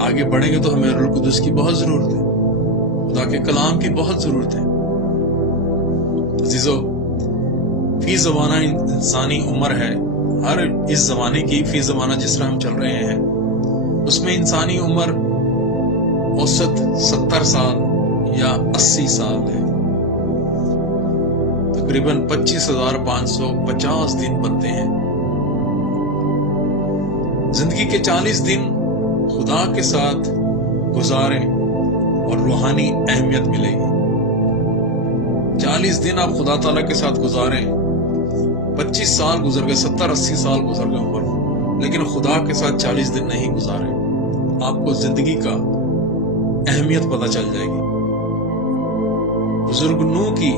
آگے بڑھیں گے تو ہمیں روح القدس کی بہت ضرورت ہے، خدا کے کلام کی بہت ضرورت ہے۔ عزیزو، فی زمانہ انسانی عمر ہے، ہر اس زمانے کی فی زمانہ جس طرح ہم چل رہے ہیں اس میں انسانی عمر اوسط 70 سال یا 80 سال ہے۔ تقریباً 25,550 دن بنتے ہیں۔ زندگی کے 40 دن خدا کے ساتھ گزاریں اور روحانی اہمیت ملے گی۔ 40 دن آپ خدا تعالیٰ کے ساتھ گزاریں، 25 سال گزر گئے، 70-80 سال گزر گئے عمر، لیکن خدا کے ساتھ 40 دن نہیں گزارے، آپ کو زندگی کا اہمیت پتہ چل جائے گی۔ بزرگ نوح کی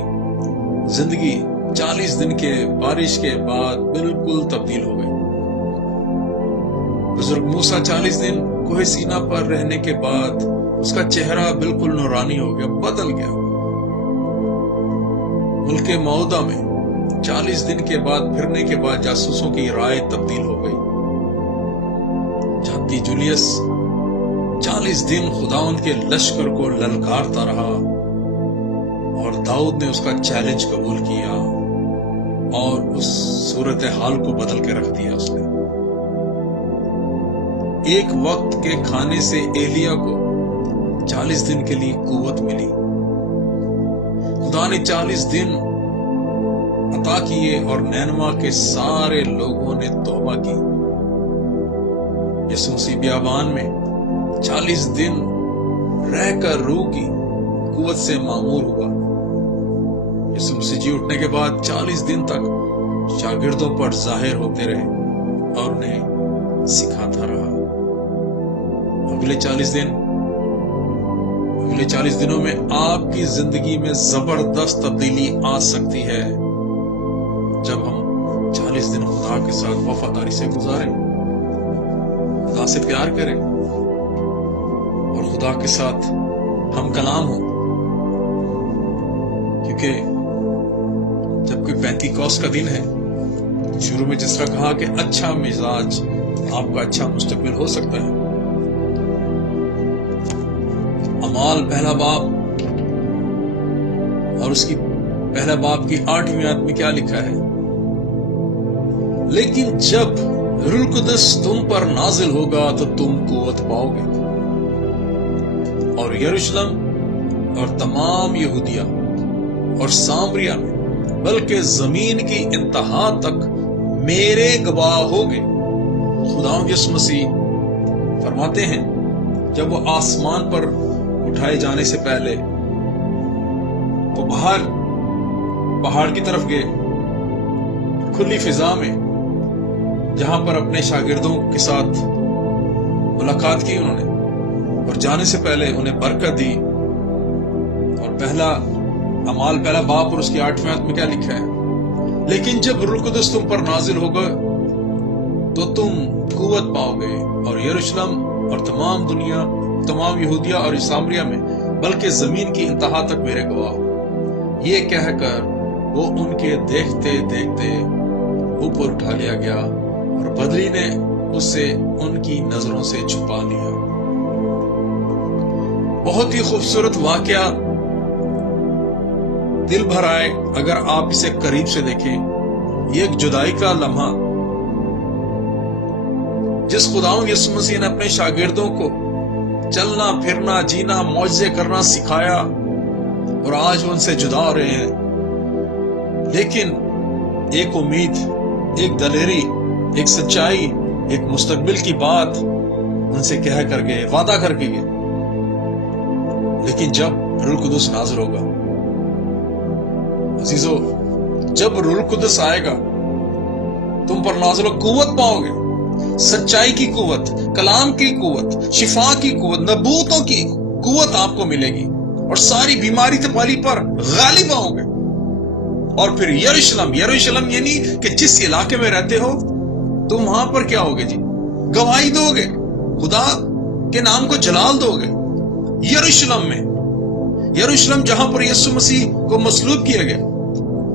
زندگی 40 دن کے بارش کے بعد بالکل تبدیل ہو گئی۔ بزرگ موسیٰ 40 دن کوہ سینا پر رہنے کے بعد اس کا چہرہ بالکل نورانی ہو گیا، بدل گیا۔ ملک موعودہ میں 40 دن کے بعد پھرنے کے بعد جاسوسوں کی رائے تبدیل ہو گئی۔ جھاتی جولیس 40 دن خداوند کے لشکر کو للکارتا رہا اور داؤد نے اس کا چیلنج قبول کیا اور اس صورتحال کو بدل کے رکھ دیا اس نے۔ ایک وقت کے کھانے سے ایلیا کو 40 دن کے لیے قوت ملی۔ خدا نے 40 دن عطا کیے اور نینوا کے سارے لوگوں نے توبہ کی۔ یسوع مسیح بیابان میں 40 دن رہ کر روح کی قوت سے معمور ہوا۔ یسوع مسیح جی اٹھنے کے بعد 40 دن تک شاگردوں پر ظاہر ہوتے رہے اور انہیں سکھاتا رہا۔ اگلے 40 دنوں میں آپ کی زندگی میں زبردست تبدیلی آ سکتی ہے جب ہم 40 دن خدا کے ساتھ وفاداری سے گزاریں، خدا سے پیار کریں اور خدا کے ساتھ ہم کلام ہوں۔ کیونکہ جب کوئی پینتیکوس کا دن ہے، شروع میں جس طرح کہا کہ اچھا مزاج آپ کا اچھا مستقبل ہو سکتا ہے۔ اعمال پہلا باب اور اس کی پہلا باب کی 8ویں آیت میں کیا لکھا ہے؟ لیکن جب روح القدس تم پر نازل ہوگا تو تم قوت پاؤ گے، اور یروشلم اور تمام یہودیہ اور سامریہ میں بلکہ زمین کی انتہا تک میرے گواہ ہوگے۔ خداوند یسوع مسیح فرماتے ہیں جب وہ آسمان پر اٹھائے جانے سے پہلے وہ باہر پہاڑ کی طرف گئے، کھلی فضا میں، جہاں پر اپنے شاگردوں کے ساتھ ملاقات کی انہوں نے، اور جانے سے پہلے انہیں برکت دی۔ اور پہلا اعمال پہلا باب اور اس کی 8ویں آیت میں کیا لکھا ہے؟ لیکن جب روح القدس تم پر نازل ہوگا تو تم قوت پاؤ گے، اور یروشلم اور تمام یہودیہ اور سامریہ میں بلکہ زمین کی انتہا تک میرے گواہ ہو۔ یہ کہہ کر وہ ان کے دیکھتے دیکھتے اوپر اٹھا لیا گیا اور بدلی نے اسے ان کی نظروں سے چھپا لیا۔ بہت ہی خوبصورت واقعہ، دل بھر آئے اگر آپ اسے قریب سے دیکھیں۔ یہ ایک جدائی کا لمحہ جس خداوند یسوع مسیح نے اپنے شاگردوں کو چلنا پھرنا جینا معجزے کرنا سکھایا، اور آج وہ ان سے جدا ہو رہے ہیں، لیکن ایک امید، ایک دلیری، ایک سچائی، ایک مستقبل کی بات ان سے کہہ کر گئے، وعدہ کر کے گئے۔ لیکن جب روح القدس نازل ہوگا، عزیزو، جب روح القدس آئے گا تم پر نازل ہو، قوت پاؤ گے، سچائی کی قوت، کلام کی قوت، شفا کی قوت، نبوتوں کی قوت آپ کو ملے گی، اور ساری بیماری تپالی پر غالب آؤ گے۔ اور پھر یروشلم یعنی کہ جس علاقے میں رہتے ہو تم وہاں پر کیا ہوگے جی؟ گواہی دو گے، خدا کے نام کو جلال دو گے۔ یروشلم جہاں پر یسوع مسیح کو مصلوب کیا گیا،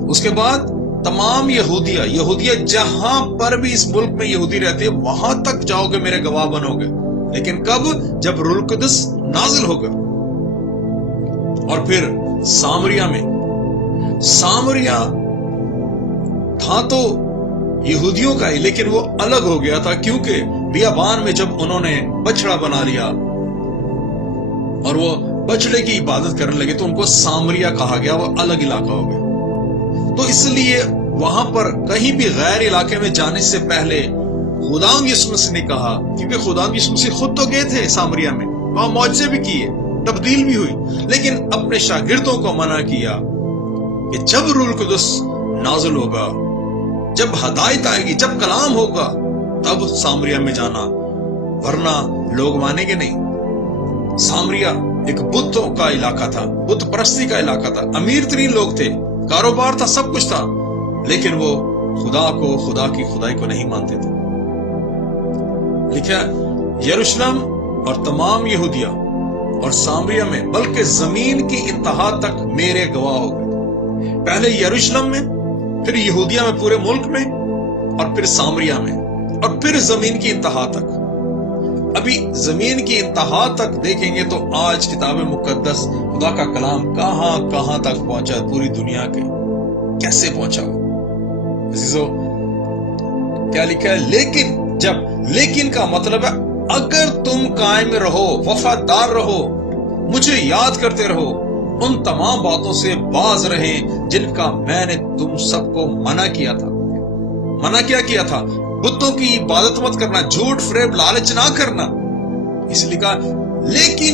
اس کے بعد تمام یہودیہ جہاں پر بھی اس ملک میں یہودی رہتے ہیں، وہاں تک جاؤ گے، میرے گواہ بنو گے۔ لیکن کب؟ جب روح القدس نازل ہوگا۔ اور پھر سامریا تھا تو یہودیوں کا ہی، لیکن وہ الگ ہو گیا تھا، کیونکہ بیابان میں جب انہوں نے بچڑا بنا لیا اور وہ بچڑے کی عبادت کرنے لگے تو ان کو سامریا کہا گیا، وہ الگ علاقہ ہو گیا۔ تو اس لیے وہاں پر کہیں بھی غیر علاقے میں جانے سے پہلے خداوند یسوع مسیح نے کہا، کیونکہ خداوند یسوع مسیح خود تو گئے تھے سامریا میں، وہاں معجزے بھی کیے، تبدیل بھی ہوئی، لیکن اپنے شاگردوں کو منع کیا کہ جب روح القدس نازل ہوگا، جب ہدایت آئے گی، جب کلام ہوگا، تب سامریا میں جانا، ورنہ لوگ مانیں گے نہیں۔ سامریا ایک بتوں کا علاقہ تھا، بت پرستی کا علاقہ تھا، امیر ترین لوگ تھے، کاروبار تھا، سب کچھ تھا، لیکن وہ خدا کی خدائی کو نہیں مانتے تھے۔ لکھا یروشلم اور تمام یہودیہ اور سامریا میں، بلکہ زمین کی انتہا تک میرے گواہ ہو گئے۔ پہلے یروشلم میں، پھر یہودیہ میں پورے ملک میں، اور پھر سامریا میں، اور پھر زمین کی انتہا تک۔ ابھی زمین کی انتہا تک دیکھیں گے تو آج کتاب مقدس خدا کا کلام کہاں کہاں تک پہنچا، پوری دنیا کے کیسے پہنچا ہو۔ عزیزو کیا لکھا ہے؟ لیکن کا مطلب ہے اگر تم قائم رہو، وفادار رہو، مجھے یاد کرتے رہو، ان تمام باتوں سے باز رہیں جن کا میں نے تم سب کو منع کیا تھا۔ منع کیا تھا؟ بتوں کی عبادت مت کرنا، جھوٹ فریب لالچ نہ کرنا۔ اس لیے کہا لیکن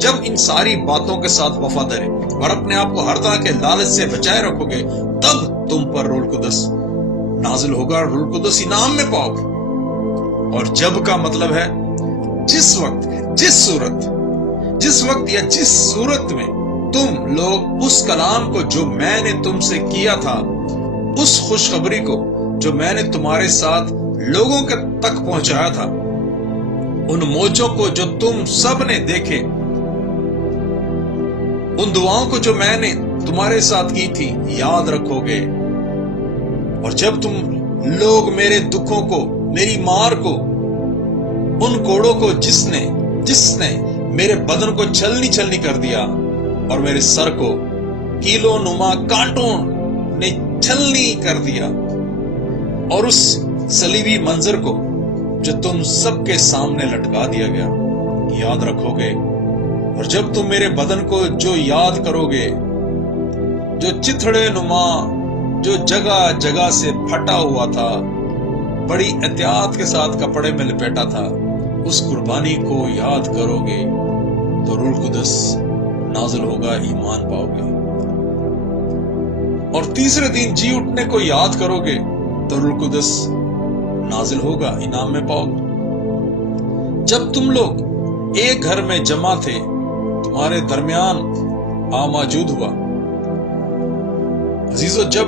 جب ان ساری باتوں کے ساتھ وفاداری اور اپنے آپ کو ہر طرح کے لالچ سے بچائے رکھو گے، تب تم پر روح القدس نازل ہوگا، روح القدس انعام میں پاؤ گے۔ اور جب کا مطلب ہے جس وقت یا جس صورت میں تم لوگ اس کلام کو جو میں نے تم سے کیا تھا، اس خوشخبری کو جو میں نے تمہارے ساتھ لوگوں کے تک پہنچایا تھا، ان موجوں کو جو تم سب نے دیکھے، ان دعاؤں کو جو میں نے تمہارے ساتھ کی تھی، یاد رکھو گے۔ اور جب تم لوگ میرے دکھوں کو، میری مار کو، ان کوڑوں کو جس نے میرے بدن کو چھلنی کر دیا، اور میرے سر کو کیلوں نما کانٹوں نے چھلنی کر دیا، اور اس صلیبی منظر کو جو تم سب کے سامنے لٹکا دیا گیا، یاد رکھو گے۔ اور جب تم میرے بدن کو جو یاد کرو گے، جو چتھڑے نما، جو جگہ جگہ سے پھٹا ہوا تھا، بڑی احتیاط کے ساتھ کپڑے میں لپیٹا تھا، اس قربانی کو یاد کرو گے، تو روح القدس نازل ہوگا، ایمان پاؤ گے۔ اور تیسرے دن جی اٹھنے کو یاد کرو گے تو روح القدس نازل ہوگا، انعام میں پاؤ گے۔ جب تم لوگ ایک گھر میں جمع تھے، تمہارے درمیان موجود ہوا۔ عزیزو، جب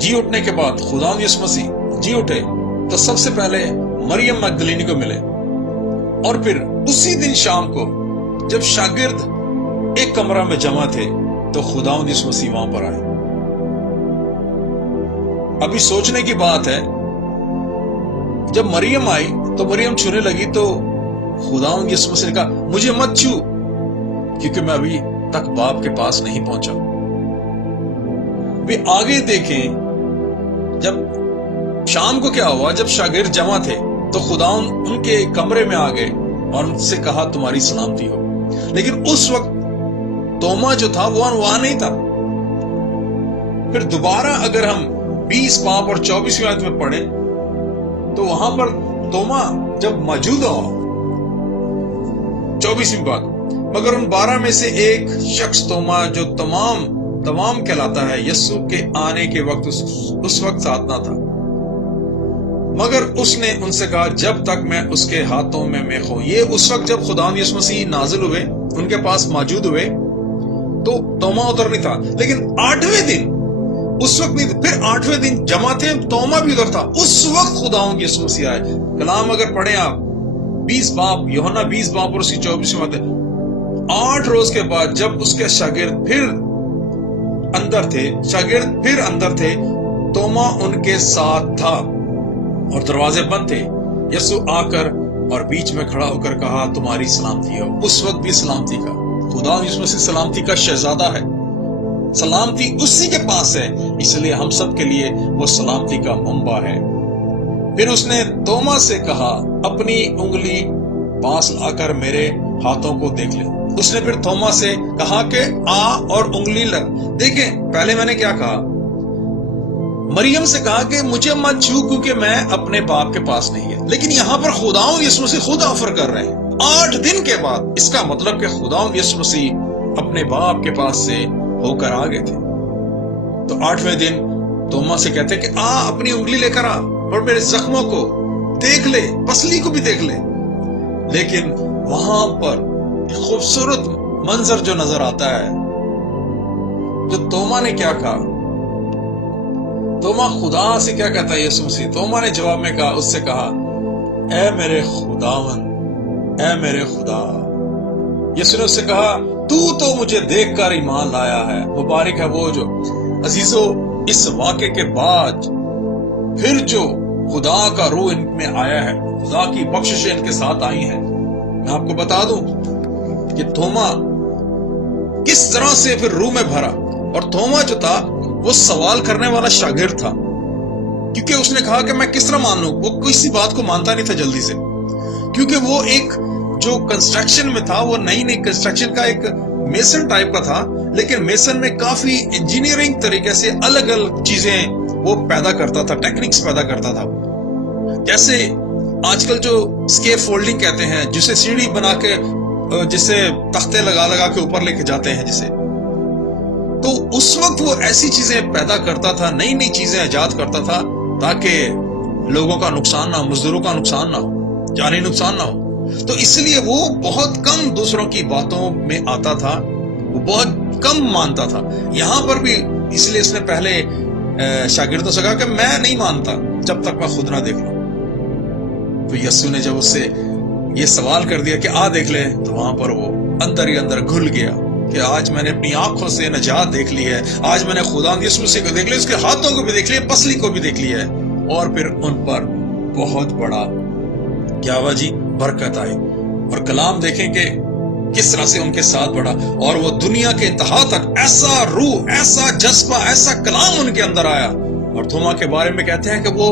جی اٹھنے کے بعد خداوند یسوع مسیح جی اٹھے تو سب سے پہلے مریم مگدلینی کو ملے، اور پھر اسی دن شام کو جب شاگرد ایک کمرہ میں جمع تھے تو خداوند یسوع مسیح وہاں پر آئے۔ ابھی سوچنے کی بات ہے، جب مریم آئی تو مریم چھونے لگی تو خداوند یسوع مسیح نے کہا مجھے مت چھو، کیونکہ میں ابھی تک باپ کے پاس نہیں پہنچا۔ بھی آگے دیکھیں، جب شام کو کیا ہوا، جب شاگرد جمع تھے تو خداوند ان کے کمرے میں آ گئے اور ان سے کہا تمہاری سلامتی ہو۔ لیکن اس وقت توما جو تھا وہ وہاں نہیں تھا۔ پھر دوبارہ اگر ہم 20 باب اور 24 آیت میں پڑھیں تو وہاں پر توما جب موجود ہوا، 24 بات، مگر ان 12 میں سے ایک شخص توما جو تمام کہلاتا ہے، یسوع کے آنے کے وقت اس وقت ساتھ نہ تھا، مگر اس نے ان سے کہا جب تک میں اس کے ہاتھوں میں میخ ہوں۔ یہ اس وقت جب خداوند یسوع مسیح نازل ہوئے، ان کے پاس موجود ہوئے تو توما ادھر نہیں تھا، لیکن 8ویں دن اس وقت نہیں تھا، پھر 8ویں دن جمع تھے، توما بھی ادھر تھا، اس وقت خداوند یسوع مسیح آئے۔ کلام اگر پڑھیں آپ 20 باب، یوحنا 20 باب اور اس کی 24 بات ہے، 8 روز کے بعد جب اس کے شاگرد پھر اندر تھے، توما ان کے ساتھ تھا اور دروازے بند تھے۔ یسوع آ کر اور بیچ میں کھڑا ہو کر کہا تمہاری سلامتی ہو. اس وقت بھی سلامتی کا خدا یسوع مسیح سلامتی کا شہزادہ ہے. سلامتی اسی کے پاس ہے، اس لیے ہم سب کے لیے وہ سلامتی کا منبع ہے. پھر اس نے توما سے کہا اپنی انگلی پاس لا کر میرے ہاتھوں کو دیکھ لے. اس نے پھر توما سے کہا کہ آ اور انگلی لگ. دیکھیں پہلے میں نے کیا کہا، مریم سے کہا کہ مجھے مت چھو کیونکہ میں اپنے باپ کے پاس نہیں ہے، لیکن یہاں پر خداوند یسوع مسیح خود آفر کر رہے ہیں 8 دن کے بعد. اس کا مطلب کہ خداوند یسوع مسیح اپنے باپ کے پاس سے ہو کر آ گئے تھے. تو 8ویں دن توما سے کہتے کہ آ اپنی انگلی لے کر آ اور میرے زخموں کو دیکھ لے، پسلی کو بھی دیکھ لے. لیکن وہاں پر ایک خوبصورت منظر جو نظر آتا ہے، جو توما نے کیا کہا، توما خدا سے کیا کہتا ہے یسوع مسیح؟ توما نے جواب میں کہا، اس سے کہا اے میرے خداوند، اے میرے خدا. یسوع نے اس سے کہا تو مجھے دیکھ کر ایمان لایا ہے. مبارک ہے وہ جو عزیزو اس واقعے کے بعد پھر جو خدا کا روح ان میں آیا ہے، خدا کی بخششیں ان کے ساتھ آئی ہیں. میں آپ کو بتا دوں کہ توما کس طرح سے پھر روح میں بھرا. اور توما جو تھا وہ سوال کرنے والا شاگرد تھا، کیونکہ اس نے کہا کہ میں کس طرح مانوں. وہ کسی بات کو مانتا نہیں تھا جلدی سے، کیونکہ وہ ایک جو کنسٹرکشن میں تھا، وہ نئی کنسٹرکشن کا ایک میسن ٹائپ کا تھا، لیکن میسن میں کافی انجینئرنگ طریقے سے الگ الگ چیزیں وہ پیدا کرتا تھا، ٹیکنکس پیدا کرتا تھا. جیسے آج کل جو اسکیپ فولڈنگ کہتے ہیں، جسے سیڑھی بنا کے جسے تختے لگا کے اوپر لے کے جاتے ہیں جسے، تو اس وقت وہ ایسی چیزیں پیدا کرتا تھا، نئی چیزیں ایجاد کرتا تھا تاکہ لوگوں کا نقصان نہ ہو، مزدوروں کا نقصان نہ ہو، جانی نقصان نہ ہو. تو اس لیے وہ بہت کم دوسروں کی باتوں میں آتا تھا، وہ بہت کم مانتا تھا. یہاں پر بھی اس لیے اس نے پہلے شاگردوں سے کہا کہ میں نہیں مانتا جب تک میں خود نہ دیکھ لوں. تو یسوع نے جب اس سے یہ سوال کر دیا کہ آ دیکھ لے، تو وہاں پر وہ اندر ہی اندر گھل گیا کہ آج میں نے اپنی آنکھوں سے نجات دیکھ لی ہے، آج میں نے خدا یسوع مسیح کو دیکھ لیا، اس کے ہاتھوں کو بھی دیکھ لیا، پسلی کو بھی دیکھ لیا ہے. اور پھر ان پر بہت بڑا کیا ہوا جی، برکت آئی. اور کلام دیکھیں کہ کس طرح سے ان کے ساتھ بڑھا، اور وہ دنیا کے انتہا تک ایسا روح، ایسا جذبہ، ایسا کلام ان کے اندر آیا. اور توما کے بارے میں کہتے ہیں کہ وہ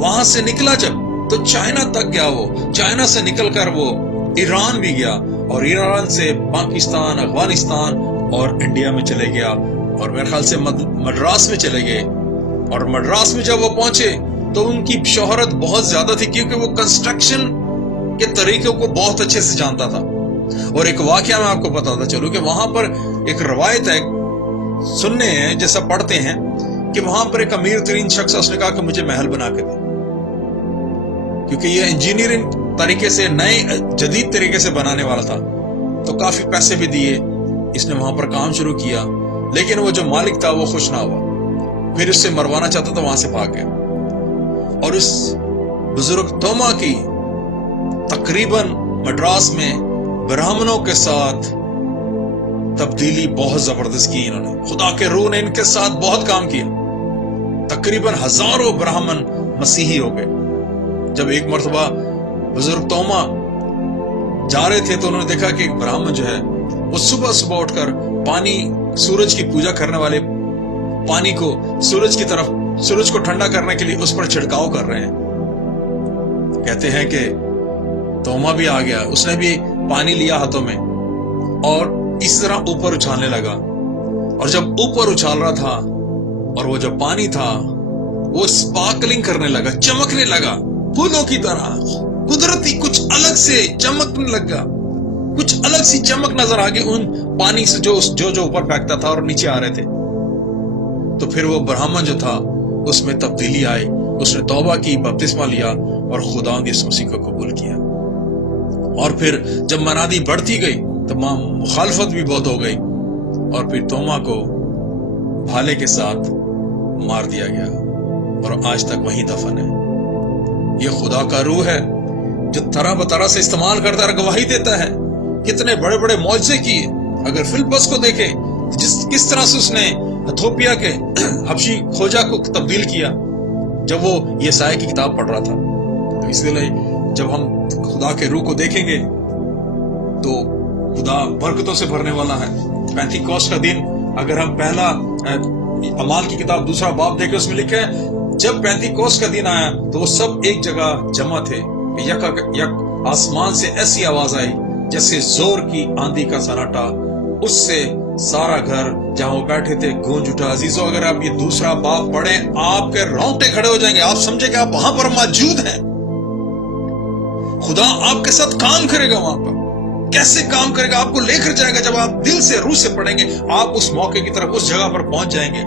وہاں سے نکلا جب تو چائنا تک گیا، وہ چائنا سے نکل کر وہ ایران بھی گیا، اور ایران سے پاکستان، افغانستان اور انڈیا میں چلے گیا، اور میرے خیال سے مدراس میں چلے گئے. اور مدراس میں جب وہ پہنچے تو ان کی شہرت بہت زیادہ تھی، کیونکہ وہ کنسٹرکشن کے طریقوں کو بہت اچھے سے جانتا تھا. اور ایک واقعہ میں آپ کو بتاتا چلوں کہ وہاں پر ایک روایت ہے، سننے ہیں جیسا پڑھتے ہیں کہ وہاں پر ایک امیر ترین شخص، اس نے کہا کہ مجھے محل بنا کے دے، کیونکہ یہ انجینئرنگ طریقے سے، نئے جدید طریقے سے بنانے والا تھا. تو کافی پیسے بھی دیے، اس نے وہاں پر کام شروع کیا، لیکن وہ جو مالک تھا وہ خوش نہ ہوا، پھر اس سے مروانا چاہتا تھا، وہاں سے بھاگ گیا. اور اس بزرگ توما کی تقریباً مدراس میں برہمنوں کے ساتھ تبدیلی بہت زبردست کی. انہوں نے، خدا کے روح نے ان کے ساتھ بہت کام کیا. تقریباً ہزاروں برہمن مسیحی ہو گئے. جب ایک مرتبہ بزرگ توما جا رہے تھے تو انہوں نے دیکھا کہ ایک برہمن جو ہے وہ صبح اٹھ کر پانی، سورج کی پوجا کرنے والے پانی کو سورج کی طرف، سورج کو ٹھنڈا کرنے کے لیے اس پر چھڑکاؤ کر رہے ہیں. کہتے ہیں کہ توما بھی آ گیا، اس نے بھی پانی لیا ہاتھوں میں اور اس طرح اوپر اچھالنے لگا. اور جب اوپر اچھال رہا تھا اور وہ جو پانی تھا وہ سپارکلنگ کرنے لگا، چمکنے لگا پھولوں کی طرح، قدرتی کچھ الگ سے چمکنے لگا، کچھ الگ سی چمک نظر آ گئی ان پانی سے جو اوپر پھینکتا تھا اور نیچے آ رہے تھے. تو پھر وہ برہمن جو تھا اس میں تبدیلی آئی، اس نے توبہ کی، بپتسمہ لیا اور خداوند یسوع مسیح کو قبول کیا. اور پھر جب منادی بڑھتی گئی تو مخالفت بھی بہت ہو گئی، اور پھر توما کو بھالے کے ساتھ مار دیا گیا اور آج تک وہیں دفن ہے. یہ خدا کا روح ہے جو طرح بطرح سے استعمال کرتا ہے، گواہی دیتا ہے. کتنے بڑے بڑے معجزے کیے. اگر فلپس کو دیکھیں کس طرح سے اس نے ایتھوپیا کے حبشی کھوجا کو تبدیل کیا جب وہ یسایا کی کتاب پڑھ رہا تھا. تو اس لیے جب ہم خدا کے روح کو دیکھیں گے تو خدا برکتوں سے بھرنے والا ہے. پینتیکوست کا دن اگر ہم پہلا اعمال کی کتاب 2 باب دیکھیں، اس میں لکھا ہے جب پینتیکوست کا دن آیا تو وہ سب ایک جگہ جمع تھے. یک آسمان سے ایسی آواز آئی جیسے زور کی آندھی کا سناٹا، اس سے سارا گھر جہاں وہ بیٹھے تھے گونج اٹھا. عزیزو، اگر آپ یہ 2 باب پڑھیں آپ کے رونگٹے کھڑے ہو جائیں گے. آپ سمجھے کہ آپ وہاں پر موجود ہیں. خدا آپ کے ساتھ کام کرے گا. وہاں پر کیسے کام کرے گا؟ آپ کو لے کر جائے گا. جب آپ دل سے روح سے پڑھیں گے آپ اس موقع کی طرف اس جگہ پر پہنچ جائیں گے.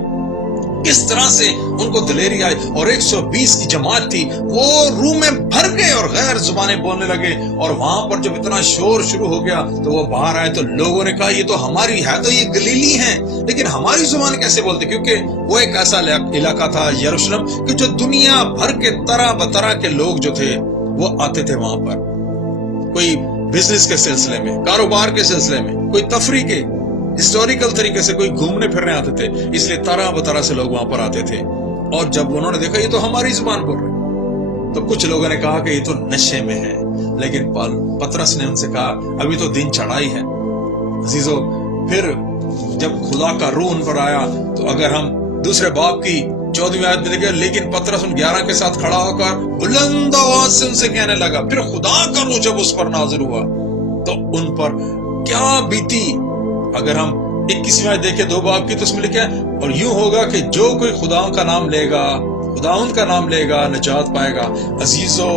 کس طرح سے ان کو دلیری آئی اور 120 کی جماعت تھی وہ روح میں بھر گئے اور غیر زبانیں بولنے لگے. اور وہاں پر جب اتنا شور شروع ہو گیا تو وہ باہر آئے تو لوگوں نے کہا یہ تو ہماری ہے، تو یہ گلیلی ہیں، لیکن ہماری زبان کیسے بولتے؟ کیونکہ وہ ایک ایسا علاقہ تھا یروشلم کہ جو دنیا بھر کے طرح بطرح کے لوگ جو تھے وہ آتے تھے وہاں پر. کوئی بزنس کے سلسلے میں، کاروبار کے سلسلے میں، کوئی تفریح کے ہسٹوریکل طریقے سے، کوئی گھومنے پھرنے آتے تھے. اس لیے طرح بطرح سے لوگ وہاں پر آتے تھے. اور جب انہوں نے دیکھا یہ تو ہماری زبان بول رہے تو کچھ لوگوں نے کہا کہ یہ تو نشے میں ہے. لیکن پترس نے ان سے کہا ابھی تو دن چڑھائی ہے. عزیزو، پھر جب خدا کا روح ان پر آیا تو اگر ہم 2 باب کی 14ویں آیت میں دیکھیں، لیکن پترس ان 11 کے ساتھ کھڑا ہو کر بلند آواز سے ان سے کہنے لگا. پھر خدا کا روح جب اس پر نازل ہوا تو ان پر کیا بیتی. اگر ہم 21ویں آیت دیکھیں 2 باب کی تو اس میں لکھا ہے اور یوں ہوگا کہ جو کوئی خدا کا نام لے گا، خداوند کا نام لے گا، نجات پائے گا. عزیزو،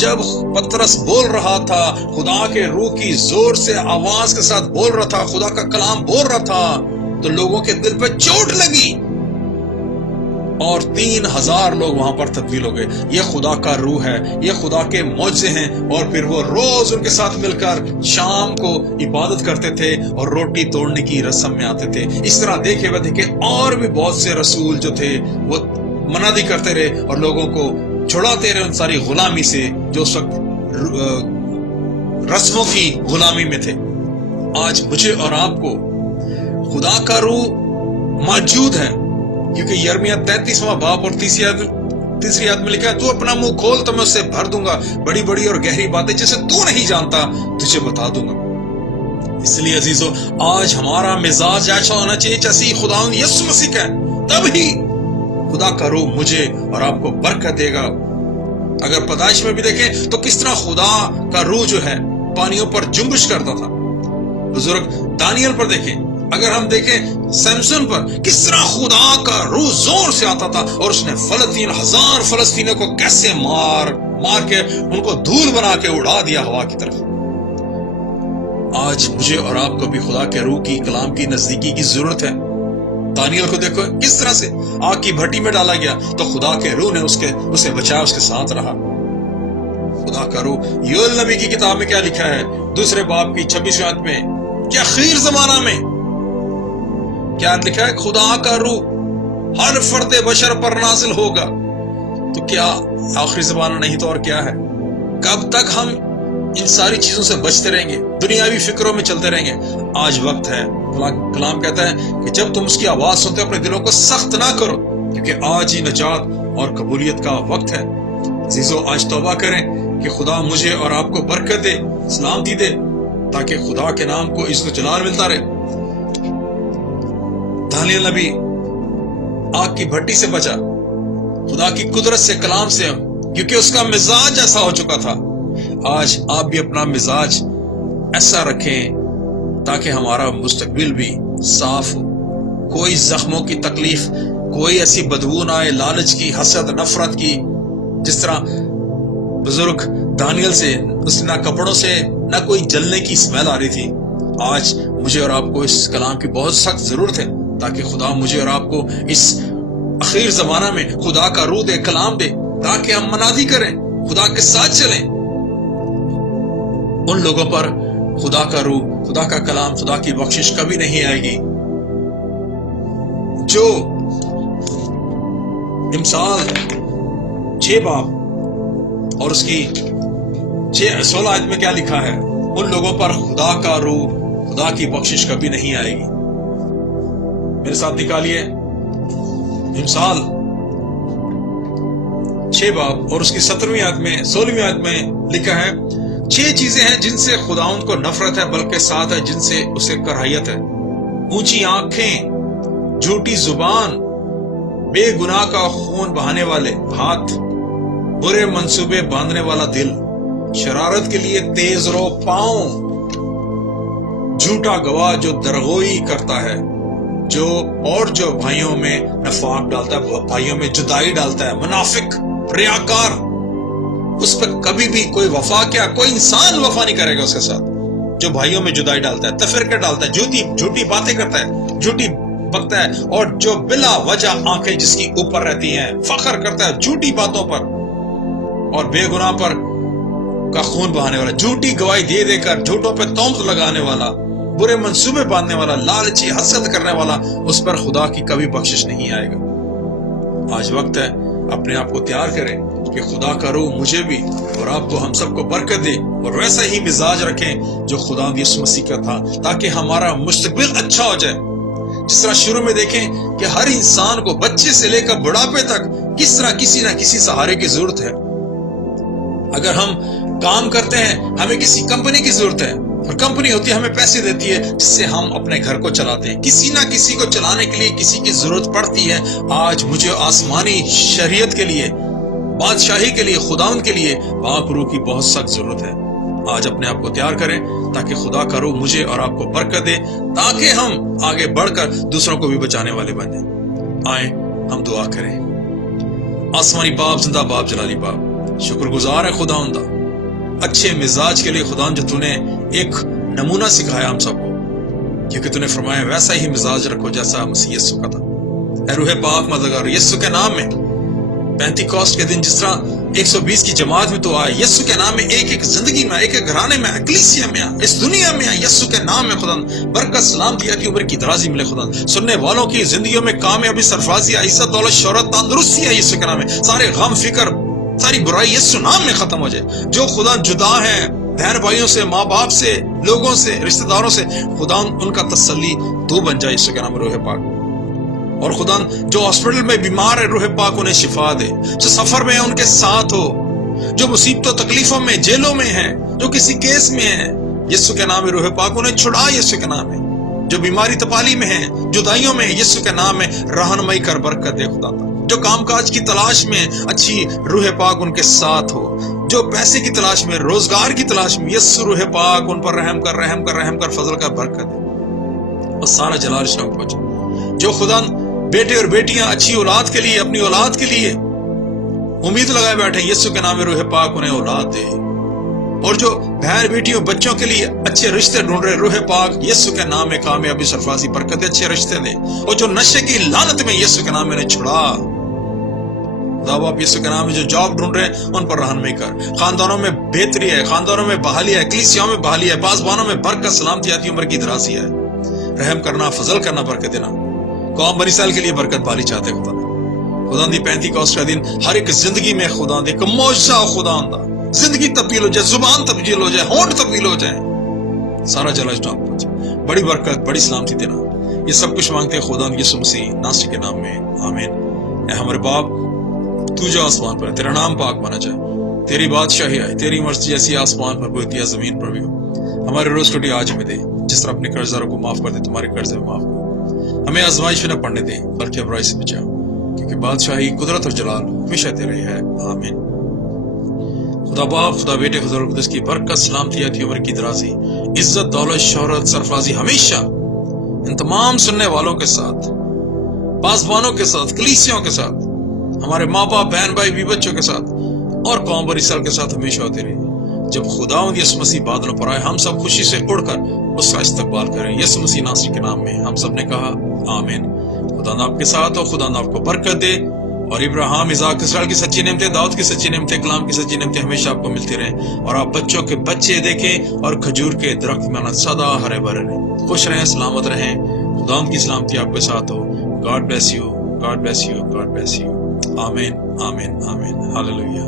جب پترس بول رہا تھا خدا کے روح کی زور سے آواز کے ساتھ بول رہا تھا، خدا کا کلام بول رہا تھا تو لوگوں کے دل پہ چوٹ لگی اور 3000 لوگ وہاں پر تبدیل ہو گئے. یہ خدا کا روح ہے، یہ خدا کے معجزے ہیں. اور پھر وہ روز ان کے ساتھ مل کر شام کو عبادت کرتے تھے اور روٹی توڑنے کی رسم میں آتے تھے. اس طرح دیکھے ہوئے تھے کہ اور بھی بہت سے رسول جو تھے وہ منادی کرتے رہے اور لوگوں کو چھڑاتے رہے ان ساری غلامی سے جو اس وقت رسموں کی غلامی میں تھے. آج مجھے اور آپ کو خدا کا روح موجود ہے، کیونکہ یرمیہ 33واں باب اور تیسری آیت میں لکھا ہے تو اپنا منہ کھول تو میں اس سے بھر دوں گا، بڑی بڑی اور گہری باتیں جسے تو نہیں جانتا تجھے بتا دوں گا. اس لیے عزیزو، آج ہمارا مزاج ایسا ہونا چاہیے جیسے خداوند یسوع مسیح کا ہے، تب ہی خدا کا روح مجھے اور آپ کو برکت دے گا. اگر پیدائش میں بھی دیکھیں تو کس طرح خدا کا روح جو ہے پانیوں پر جنبش کرتا تھا. بزرگ دانیل پر دیکھیں، اگر ہم دیکھیں سمسن پر، کس طرح خدا کا روح زور سے آتا تھا اور اس نے 3000 فلسطینیوں کو کیسے مار کے ان کو دھول بنا کے اڑا دیا ہوا کی طرف. آج مجھے اور آپ کو بھی خدا کے روح کی کلام کی نزدیکی کی ضرورت ہے. دانیل کو دیکھو کس طرح سے آگ کی بھٹی میں ڈالا گیا تو خدا کے روح نے اسے بچایا، اس کے ساتھ رہا. خدا کا روح. یوئیل نبی کی کتاب میں کیا لکھا ہے 2 باب کی 26ویں آیت میں کہ آخر زمانہ میں کیا لکھا ہے؟ خدا کا روح ہر فرد بشر پر نازل ہوگا. تو کیا آخری زمانہ نہیں تو اور کیا ہے؟ کب تک ہم ان ساری چیزوں سے بچتے رہیں گے، دنیاوی فکروں میں چلتے رہیں گے؟ آج وقت ہے، کلام کہتا ہے کہ جب تم اس کی آواز سنتے اپنے دلوں کو سخت نہ کرو، کیونکہ آج ہی نجات اور قبولیت کا وقت ہے. عزیزو، آج توبہ کریں کہ خدا مجھے اور آپ کو برکت دے، سلامتی دے، تاکہ خدا کے نام کو عزت و جلال ملتا رہے. دانیل نبی آگ کی بھٹی سے بچا خدا کی قدرت سے، کلام سے، کیونکہ اس کا مزاج ایسا ہو چکا تھا. آج آپ بھی اپنا مزاج ایسا رکھیں تاکہ ہمارا مستقبل بھی صاف ہو. کوئی زخموں کی تکلیف، کوئی ایسی بدبو نہ آئے، لالچ کی، حسد، نفرت کی. جس طرح بزرگ دانیل سے اس نہ کپڑوں سے نہ کوئی جلنے کی اسمیل آ رہی تھی. آج مجھے اور آپ کو اس کلام کی بہت سخت ضرورت ہے تاکہ خدا مجھے اور آپ کو اس اخیر زمانہ میں خدا کا روح دے، کلام دے، تاکہ ہم منادی کریں، خدا کے ساتھ چلیں. ان لوگوں پر خدا کا روح، خدا کا کلام، خدا کی بخشش کبھی نہیں آئے گی جو امثال 6 باب اور اس کی 16 آیت میں کیا لکھا ہے؟ ان لوگوں پر خدا کا روح، خدا کی بخشش کبھی نہیں آئے گی. میرے ساتھ نکالیے امثال 6 باب اور اس کی 17ویں آیت میں 16ویں آیت میں لکھا ہے 6 چیزیں ہیں جن سے خداوند کو نفرت ہے بلکہ 7 ہے جن سے اسے کراہیت ہے، اونچی آنکھیں، جھوٹی زبان، بے گناہ کا خون بہانے والے ہاتھ، برے منصوبے باندھنے والا دل، شرارت کے لیے تیز رو پاؤں، جھوٹا گواہ جو درغوئی کرتا ہے، جو بھائیوں میں نفاق ڈالتا ہے، بھائیوں میں جدائی ڈالتا ہے، منافق، ریاکار، اس پہ کبھی بھی کوئی وفا کیا کوئی انسان وفا نہیں کرے گا اس کے ساتھ، جو بھائیوں میں جدائی ڈالتا ہے، تفرقہ ڈالتا ہے، جھوٹی باتیں کرتا ہے، جھوٹی بکتا ہے، اور جو بلا وجہ آنکھیں جس کی اوپر رہتی ہیں، فخر کرتا ہے جھوٹی باتوں پر اور بے گناہ پر کا خون بہانے والا، جھوٹی گواہی دے دے کر جھوٹوں پہ تہمت لگانے والا، برے منصوبے باندھنے والا، لالچی، حسد کرنے والا، اس پر خدا کی کبھی بخشش نہیں آئے گا۔ آج وقت ہے اپنے آپ کو تیار کریں کہ خدا کا روح مجھے بھی اور آپ کو ہم سب کو برکت دے اور ویسا ہی مزاج رکھیں جو خدا یسوع مسیح کا تھا، تاکہ ہمارا مستقبل اچھا ہو جائے۔ جس طرح شروع میں دیکھیں کہ ہر انسان کو بچے سے لے کر بڑھاپے تک کس طرح کسی نہ کسی سہارے کی ضرورت ہے۔ اگر ہم کام کرتے ہیں ہمیں کسی کمپنی کی ضرورت ہے، اور کمپنی ہوتی ہے ہمیں پیسے دیتی ہے جس سے ہم اپنے گھر کو چلاتے ہیں، کسی نہ کسی کو چلانے کے لیے کسی کی ضرورت پڑتی ہے۔ آج مجھے آسمانی شریعت کے لیے، بادشاہی کے لیے، خداوند کے لیے پاک روح کی بہت سخت ضرورت ہے۔ آج اپنے آپ کو تیار کریں تاکہ خدا کا روح مجھے اور آپ کو برکت دے، تاکہ ہم آگے بڑھ کر دوسروں کو بھی بچانے والے بنیں۔ آئیں ہم دعا کریں۔ آسمانی باپ، زندہ باپ، جلالی باپ، شکر گزار ہے خداوند اچھے مزاج کے لیے خداوند، جو تو نے ایک نمونہ سکھایا ہم سب کو، کیونکہ تو نے فرمایا ویسا ہی مزاج رکھو جیسا مسیح یسوع کا تھا۔ اے روح پاک مددگار، یسوع کے نام میں پینتیکوسٹ کے دن جس طرح 120 کی جماعت میں تو آئے، یسوع کے نام میں ایک ایک زندگی میں، ایک ایک گھرانے میں، اکلیسیا میں، اس دنیا میں، یسوع کے نام میں خدا برکت، سلامتی کی عمر کی درازی ملے، خدا سننے والوں کی زندگیوں میں کامیابی، سرفرازی، عزت، دولت، شہرت، تندرستی ہے یسوع کے نام میں، سارے غم، فکر، ساری برائی یسوع نام میں ختم ہو جائے۔ جو خدا جدا ہیں بہن بھائیوں سے، ماں باپ سے، لوگوں سے، رشتہ داروں سے، خدا ان کا تسلی تو بن جائے یسوع کے نام میں، روح پاک۔ اور خدا جو ہاسپٹل میں بیمار ہے، روح پاک انہیں شفا دے، جو سفر میں ان کے ساتھ ہو، جو مصیبتوں تکلیفوں میں، جیلوں میں ہیں، جو کسی کیس میں ہیں، یسوع کے نام میں روح پاک انہیں چھڑا، یسوع کے نام میں، جو بیماری تپالی میں ہیں، جدائیوں میں، یسوع کے نام میں رہنمائی کر برکت دے خدا، جو کام کاج کی تلاش میں اچھی روح پاک ان کے ساتھ ہو، جو پیسے کی تلاش میں، روزگار کی تلاش میں، یسوع روح پاک ان پر رحم کر، رحم کر، رحم کر، فضل کر، برکت دے اور سارا جلال شان پہنچے۔ جو خدا بیٹے اور بیٹیاں اچھی اولاد کے لیے، اپنی اولاد کے لیے امید لگائے بیٹھے، یسوع کے نام میں روح پاک انہیں اولاد دے، اور جو بہن بیٹیوں بچوں کے لیے اچھے رشتے ڈھونڈ رہے، روح پاک یسوع کے نام میں کامیابی، سرفرازی، برکت، اچھے رشتے دے، اور جو نشے کی لعنت میں، یسوع کے نام میں انہیں چھڑا۔ خدا باپ یسوع کے نام میں جو جاب ڈھونڈ رہے ہیں ان پر رہنمائی کر، خاندانوں میں بہتری ہے، خاندانوں میں بحالی ہے، کلیسیاؤں میں بحالی ہے، پاسبانوں میں برکت، سلامتی آتی، عمر کی درازی ہے، رحم کرنا، فضل کرنا، برکت دینا۔ قوم بنی اسرائیل کے لیے برکت بھالی چاہتے خدا دی پینتیکوسٹ کا دن ہر ایک زندگی میں خدا ایک معجزہ ہو، خدا زندگی تبدیل ہو جائے، زبان تبدیل ہو جائے، ہونٹ تبدیل ہو جائے، سارا جلال ٹاپ پہنچے، بڑی برکت، بڑی سلامتی دینا۔ یہ سب کچھ مانگتے ہیں خدا یسوع مسیح ناصری کے نام میں، آمین۔ اے ہمارے باپ تو جو آسمان پر ہے، تیرا نام پاک مانا جائے، تیری بادشاہی آئے، تیری مرضی جیسی آسمان پر ہوتی ہے زمین پر بھی ہو۔ ہمارے روز روٹی آج ہمیں دے، جس طرح اپنے قرض داروں کو معاف کر دے تمہارے قرض بھی معاف کر، ہمیں آزمائش میں نہ پڑنے دے بلکہ برائی سے بچا، کیونکہ بادشاہی، قدرت اور جلال ہمیشہ تیرے ہے، آمین۔ خدا باپ، خدا بیٹے، خدا روح القدس کی برکت، سلامتی آتی، عمر کی درازی، عزت، دولت، شہرت، سرفرازی ہمیشہ ان تمام سننے والوں کے ساتھ، پاسبانوں کے ساتھ، کلیسیوں کے ساتھ، ہمارے ماں باپ، بہن بھائی، بیوی بچوں کے ساتھ اور قوم بنی اسرائیل کے ساتھ ہمیشہ ہوتی رہی۔ جب خداوند یسوع مسیح بادلوں پر آئے، ہم سب خوشی سے اڑ کر اس کا استقبال کریں، یسوع مسیح ناصری کے نام میں ہم سب نے کہا آمین۔ خدا آپ کے ساتھ ہو، خدا آپ کو برکت دے، اور ابراہیم، اسحاق، اسرائیل کی سچی نعمتیں، داؤد کی سچی نعمتیں، کلام کی سچی نعمتیں ہمیشہ آپ کو ملتی رہیں، اور آپ بچوں کے بچے دیکھیں اور کھجور کے درخت میں سدا ہرے بھرے رہیں، خوش رہیں، سلامت رہیں، خدا کی سلامتی آپ کے ساتھ ہو۔ God bless you, God bless you, God bless you, آمین، آمین، آمین، ہاللویہ۔